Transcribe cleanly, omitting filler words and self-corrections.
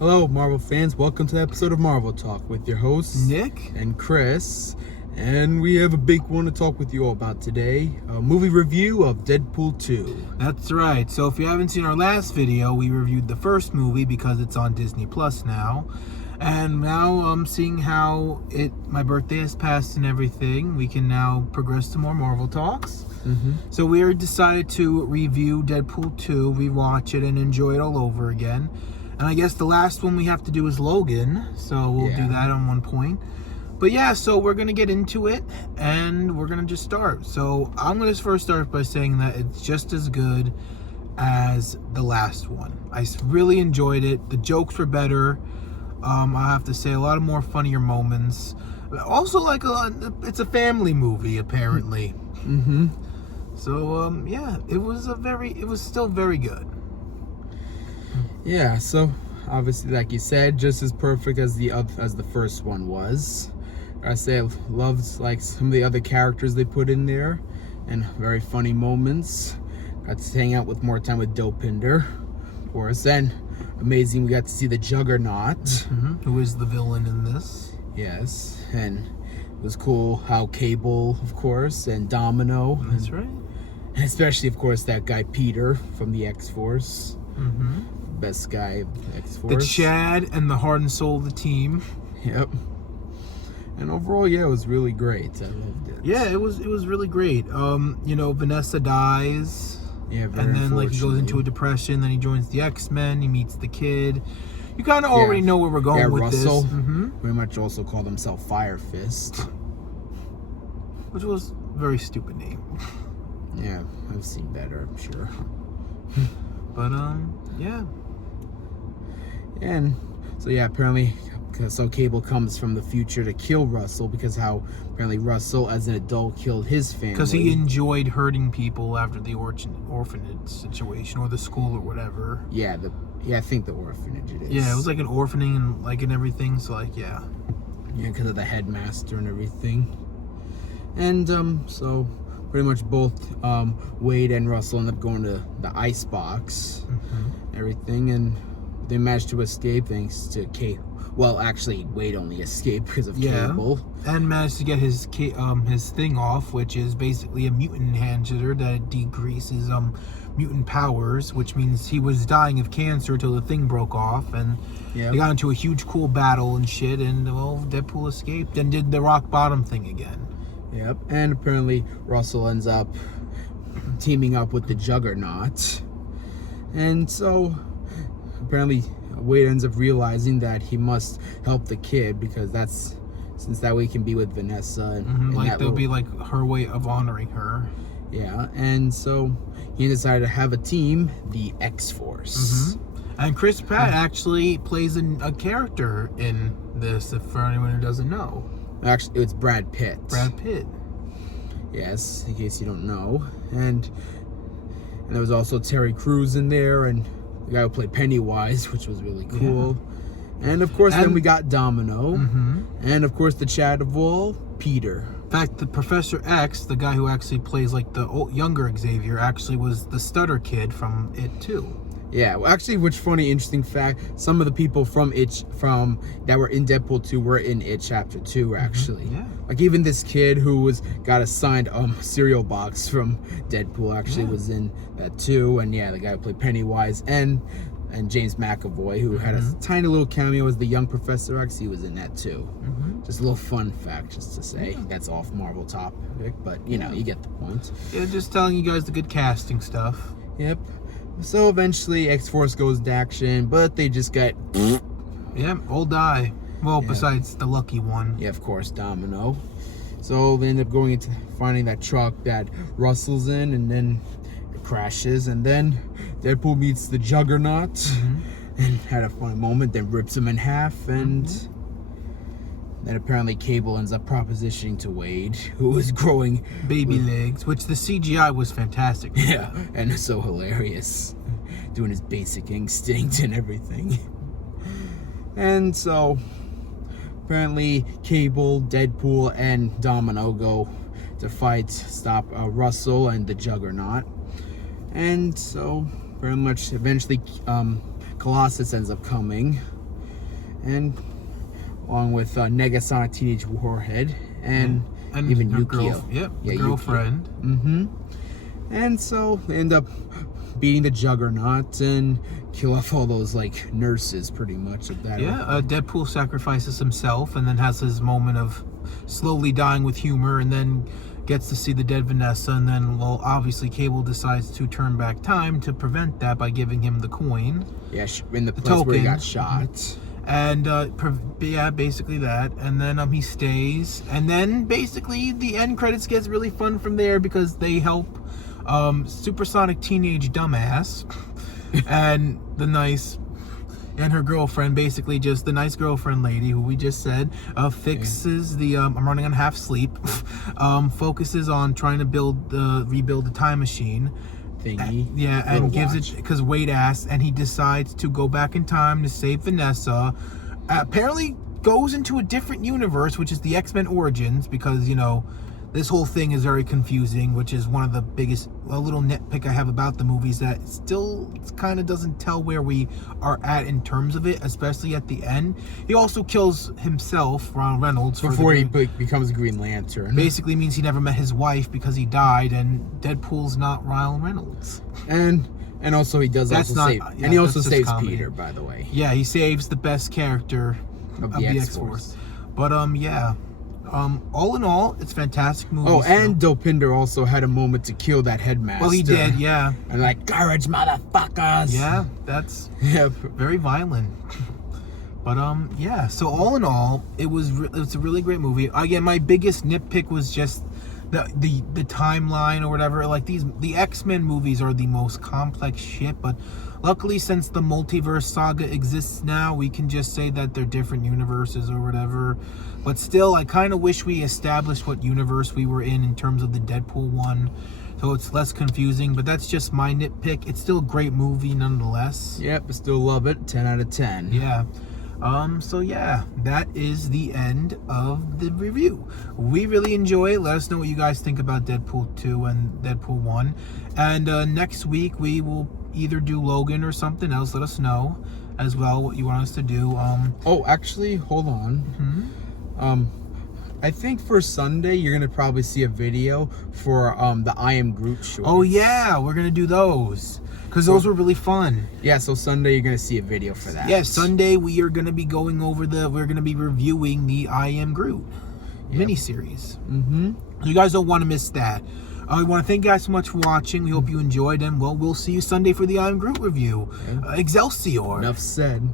Hello, Marvel fans. Welcome to the episode of Marvel Talk with your hosts, Nick and Chris. And we have a big one to talk with you all about today. A movie review of Deadpool 2. That's right. So if you haven't seen our last video, we reviewed the first movie because it's on Disney Plus now. And now I'm seeing how my birthday has passed and everything. We can now progress to more Marvel talks. So we decided to review Deadpool 2, rewatch it, and enjoy it all over again. And I guess the last one we have to do is Logan, so we'll do that on one point. But yeah, so we're going to get into it, and we're going to just start. So I'm going to first start by saying that it's just as good as the last one. I really enjoyed it. The jokes were better. I have to say, a lot of more funnier moments. Also, it's a family movie, apparently. So, yeah, it was still very good. Yeah, so obviously, like you said, just as perfect as the first one was. I say I loved like some of the other characters they put in there, and very funny moments. Got to hang out with more time with Dopinder, of course. And amazing, we got to see the Juggernaut, who is the villain in this. Yes, and it was cool how Cable, of course, and Domino. That's right. And especially, of course, that guy Peter from the X-Force. Best guy of the X-Force. The Chad and the heart and soul of the team. Yep. And overall, yeah, it was really great. I loved it. Yeah, it was really great. Vanessa dies. Yeah, very and then he goes into a depression. Then he joins the X-Men. He meets the kid. You kind of already know where we're going with Russell, this. Very much also called himself Fire Fist, which was a very stupid name. Yeah, I've seen better, I'm sure. But yeah. And so yeah, apparently, so Cable comes from the future to kill Russell because how apparently Russell, as an adult, killed his family. Because he enjoyed hurting people after the orphanage situation or the school or whatever. Yeah, I think the orphanage it is. Yeah, it was like an orphaning and everything. So yeah. Yeah, because of the headmaster and everything. And so pretty much both Wade and Russell end up going to the icebox, everything, and they managed to escape thanks to Cable. Well, actually, Wade only escaped because of Cable. And managed to get his thing off, which is basically a mutant enhancer that decreases mutant powers, which means he was dying of cancer till the thing broke off, and they got into a huge cool battle and shit, and well, Deadpool escaped and did the rock bottom thing again. Yep, and apparently Russell ends up teaming up with the Juggernaut, and so apparently Wade ends up realizing that he must help the kid because since that way he can be with Vanessa and there'll be like her way of honoring her. Yeah, and so he decided to have a team, the X-Force. And Chris Pratt actually plays a character in this, for anyone who doesn't know. Actually, it's Brad Pitt. Brad Pitt. Yes, in case you don't know. And there was also Terry Crews in there, and the guy who played Pennywise, which was really cool. Yeah. And of course, then we got Domino. And of course, the Chad of all, Peter. In fact, the Professor X, the guy who actually plays like the younger Xavier, actually was the stutter kid from It too. Yeah, well, actually, which funny, interesting fact, some of the people from that were in Deadpool 2 were in It Chapter 2, actually. Yeah. Like, even this kid who got a signed cereal box from Deadpool actually was in that too. And yeah, the guy who played Pennywise and James McAvoy, who had a tiny little cameo as the young Professor X, he was in that too. Just a little fun fact, just to say. That's off Marvel topic, but you know, you get the point. Yeah, just telling you guys the good casting stuff. Yep. So eventually X-Force goes into action, but they just got... Yeah, all die. Well, besides the lucky one. Yeah, of course, Domino. So they end up going into finding that truck that Russell's in, and then it crashes, and then Deadpool meets the Juggernaut, and had a funny moment, then rips him in half, and then apparently Cable ends up propositioning to Wade, who was growing baby legs, which the CGI was fantastic. Yeah, and it's so hilarious, doing his basic instinct and everything. And so apparently Cable, Deadpool, and Domino go to stop Russell and the Juggernaut. And so very much eventually Colossus ends up coming, and along with Negasonic Teenage Warhead and even Yukio. The girlfriend. Mm-hmm. And so they end up beating the Juggernaut and kill off all those like nurses, pretty much of that. Deadpool sacrifices himself and then has his moment of slowly dying with humor, and then gets to see the dead Vanessa, and then, well, obviously Cable decides to turn back time to prevent that by giving him the coin. Yeah, in the place where he got shot. And basically that, and then he stays, and then basically the end credits gets really fun from there because they help Supersonic Teenage Dumbass and her girlfriend, basically just the nice girlfriend lady who we just said, fixes the I'm running on half sleep, focuses on trying to rebuild the time machine thingy. And gives it, because Wade asks, and he decides to go back in time to save Vanessa. Apparently goes into a different universe, which is the X-Men Origins, because, you know, this whole thing is very confusing, which is one of the biggest, a little nitpick I have about the movies, that it still kind of doesn't tell where we are at in terms of it, especially at the end. He also kills himself, Ron Reynolds, before he becomes Green Lantern. Basically means he never met his wife because he died, and Deadpool's not Ryan Reynolds. And also he does save Peter, by the way. Yeah, he saves the best character of the X-Force. But all in all, it's a fantastic movie. Oh, and Dopinder also had a moment to kill that headmaster. Well, he did, yeah. And like, courage, motherfuckers. Yeah, that's very violent. But yeah. So all in all, it's a really great movie. Again, my biggest nitpick was just the timeline or whatever. Like the X-Men movies are the most complex shit, but luckily, since the multiverse saga exists now, we can just say that they're different universes or whatever. But still, I kind of wish we established what universe we were in terms of the Deadpool one, so it's less confusing. But that's just my nitpick. It's still a great movie nonetheless. Yep, I still love it. 10 out of 10. Yeah. So yeah, that is the end of the review. We really enjoy it. Let us know what you guys think about Deadpool 2 and Deadpool 1. And next week we will either do Logan or something else. Let us know as well what you want us to do. Oh, actually, hold on. Mm-hmm. I think for Sunday you're gonna probably see a video for the I Am Groot shorts. Oh yeah, we're gonna do those because those were really fun. Yeah, so Sunday you're gonna see a video for that. Yeah, Sunday we are gonna be going over we're gonna be reviewing the I Am Groot miniseries. Mm-hmm. You guys don't want to miss that. I want to thank you guys so much for watching. We hope you enjoyed, and well, we'll see you Sunday for the I Am Groot review. Yeah. Excelsior. Enough said.